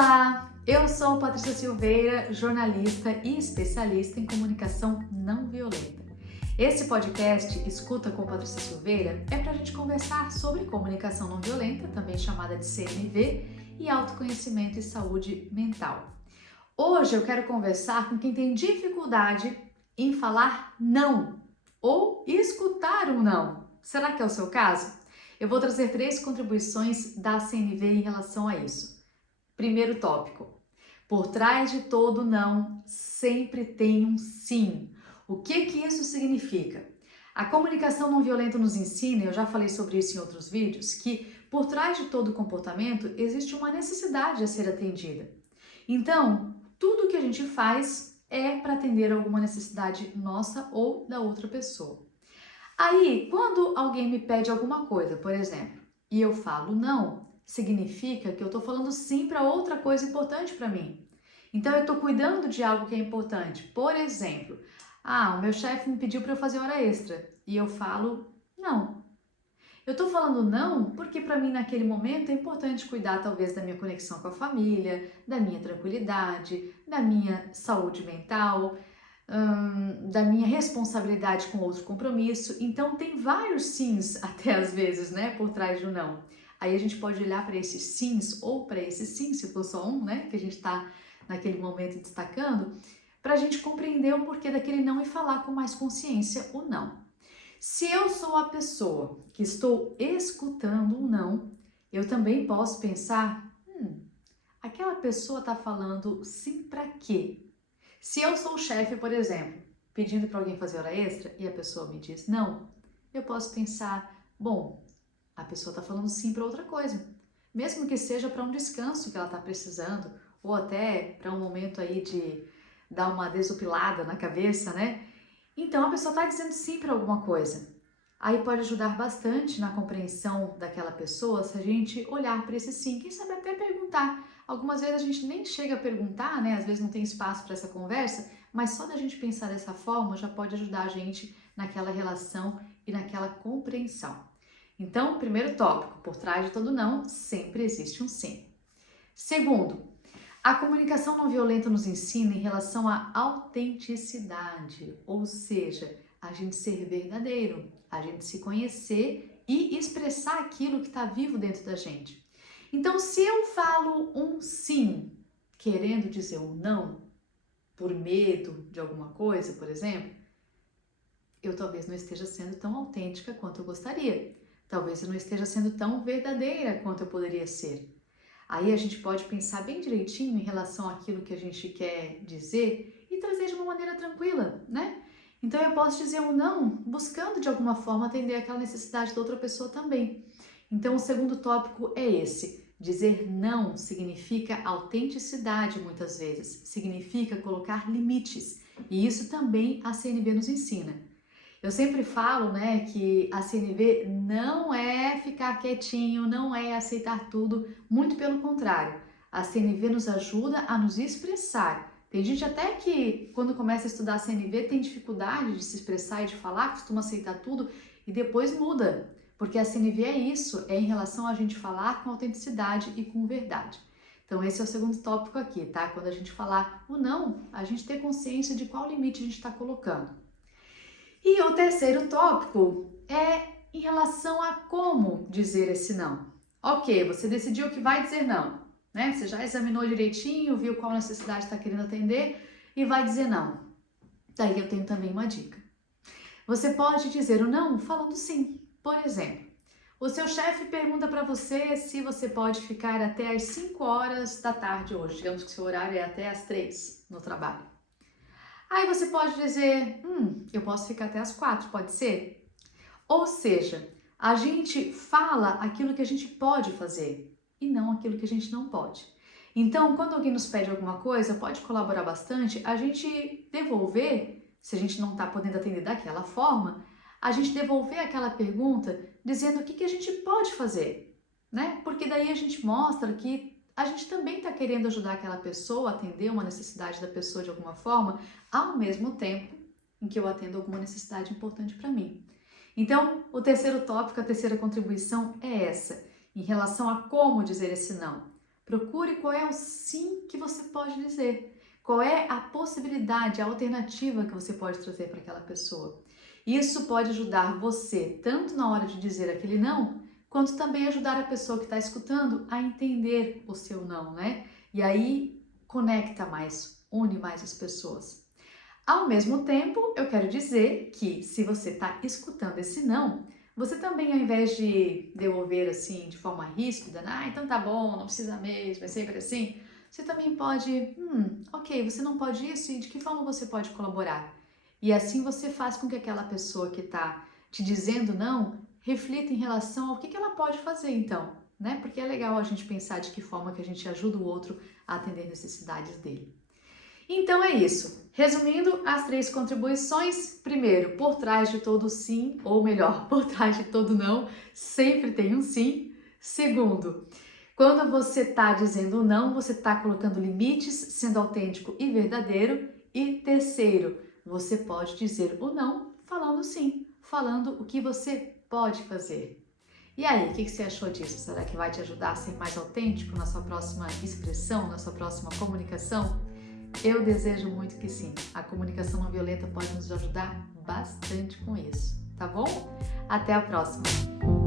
Olá, eu sou Patrícia Silveira, jornalista e especialista em comunicação não violenta. Esse podcast, Escuta com Patrícia Silveira, é para a gente conversar sobre comunicação não violenta, também chamada de CNV, e autoconhecimento e saúde mental. Hoje eu quero conversar com quem tem dificuldade em falar não ou escutar um não. Será que é o seu caso? Eu vou trazer 3 contribuições da CNV em relação a isso. Primeiro tópico: por trás de todo não, sempre tem um sim. O que isso significa? A comunicação não violenta nos ensina, eu já falei sobre isso em outros vídeos, que por trás de todo comportamento existe uma necessidade a ser atendida. Então, tudo que a gente faz é para atender alguma necessidade nossa ou da outra pessoa. Aí, quando alguém me pede alguma coisa, por exemplo, e eu falo não, significa que eu estou falando sim para outra coisa importante para mim. Então, eu estou cuidando de algo que é importante. Por exemplo, o meu chefe me pediu para eu fazer hora extra e eu falo não. Eu estou falando não porque para mim naquele momento é importante cuidar talvez da minha conexão com a família, da minha tranquilidade, da minha saúde mental, da minha responsabilidade com outro compromisso. Então tem vários sims até às vezes, né, por trás do não. Aí a gente pode olhar para esses sims ou para esse sim, se for só um, né, que a gente está naquele momento destacando, para a gente compreender o porquê daquele não e falar com mais consciência o não. Se eu sou a pessoa que estou escutando um não, eu também posso pensar, aquela pessoa está falando sim para quê? Se eu sou o chefe, por exemplo, pedindo para alguém fazer hora extra e a pessoa me diz não, eu posso pensar, bom, a pessoa está falando sim para outra coisa, mesmo que seja para um descanso que ela está precisando, ou até para um momento aí de dar uma desopilada na cabeça, né? Então a pessoa está dizendo sim para alguma coisa. Aí pode ajudar bastante na compreensão daquela pessoa se a gente olhar para esse sim, quem sabe até perguntar. Algumas vezes a gente nem chega a perguntar, né? Às vezes não tem espaço para essa conversa, mas só da gente pensar dessa forma já pode ajudar a gente naquela relação e naquela compreensão. Então, primeiro tópico, por trás de todo não, sempre existe um sim. Segundo, a comunicação não violenta nos ensina em relação à autenticidade, ou seja, a gente ser verdadeiro, a gente se conhecer e expressar aquilo que está vivo dentro da gente. Então, se eu falo um sim, querendo dizer um não, por medo de alguma coisa, por exemplo, eu talvez não esteja sendo tão autêntica quanto eu gostaria. Talvez eu não esteja sendo tão verdadeira quanto eu poderia ser. Aí a gente pode pensar bem direitinho em relação àquilo que a gente quer dizer e trazer de uma maneira tranquila, né? Então eu posso dizer um não, buscando de alguma forma atender aquela necessidade da outra pessoa também. Então o segundo tópico é esse. Dizer não significa autenticidade muitas vezes, significa colocar limites. E isso também a CNV nos ensina. Eu sempre falo, né, que a CNV não é ficar quietinho, não é aceitar tudo, muito pelo contrário. A CNV nos ajuda a nos expressar. Tem gente até que, quando começa a estudar a CNV, tem dificuldade de se expressar e de falar, costuma aceitar tudo e depois muda. Porque a CNV é isso, é em relação a gente falar com autenticidade e com verdade. Então esse é o segundo tópico aqui, tá? Quando a gente falar o não, a gente ter consciência de qual limite a gente está colocando. E o terceiro tópico é em relação a como dizer esse não. Ok, você decidiu que vai dizer não, né? Você já examinou direitinho, viu qual necessidade está querendo atender e vai dizer não. Daí eu tenho também uma dica. Você pode dizer o não falando sim. Por exemplo, o seu chefe pergunta para você se você pode ficar até às 5 horas da tarde hoje. Digamos que seu horário é até às 3 no trabalho. Aí você pode dizer, eu posso ficar até às 4, pode ser? Ou seja, a gente fala aquilo que a gente pode fazer e não aquilo que a gente não pode. Então, quando alguém nos pede alguma coisa, pode colaborar bastante, a gente devolver, se a gente não está podendo atender daquela forma, a gente devolver aquela pergunta dizendo o que a gente pode fazer, né? Porque daí a gente mostra que a gente também está querendo ajudar aquela pessoa a atender uma necessidade da pessoa de alguma forma, ao mesmo tempo em que eu atendo alguma necessidade importante para mim. Então, o terceiro tópico, a terceira contribuição é essa, em relação a como dizer esse não. Procure qual é o sim que você pode dizer. Qual é a possibilidade, a alternativa que você pode trazer para aquela pessoa. Isso pode ajudar você, tanto na hora de dizer aquele não, quanto também ajudar a pessoa que está escutando a entender o seu não, né? E aí conecta mais, une mais as pessoas. Ao mesmo tempo, eu quero dizer que se você está escutando esse não, você também, ao invés de devolver assim de forma ríspida, então tá bom, não precisa mesmo, é sempre assim, você também pode, ok, você não pode isso e de que forma você pode colaborar? E assim você faz com que aquela pessoa que está te dizendo não, reflita em relação ao que ela pode fazer então, né? Porque é legal a gente pensar de que forma que a gente ajuda o outro a atender necessidades dele. Então é isso. Resumindo as 3 contribuições, primeiro, por trás de todo sim, ou melhor, por trás de todo não, sempre tem um sim. Segundo, quando você está dizendo não, você está colocando limites, sendo autêntico e verdadeiro. E terceiro, você pode dizer o não falando sim, falando o que você pode fazer. E aí, o que você achou disso? Será que vai te ajudar a ser mais autêntico na sua próxima expressão, na sua próxima comunicação? Eu desejo muito que sim. A comunicação não violenta pode nos ajudar bastante com isso, tá bom? Até a próxima!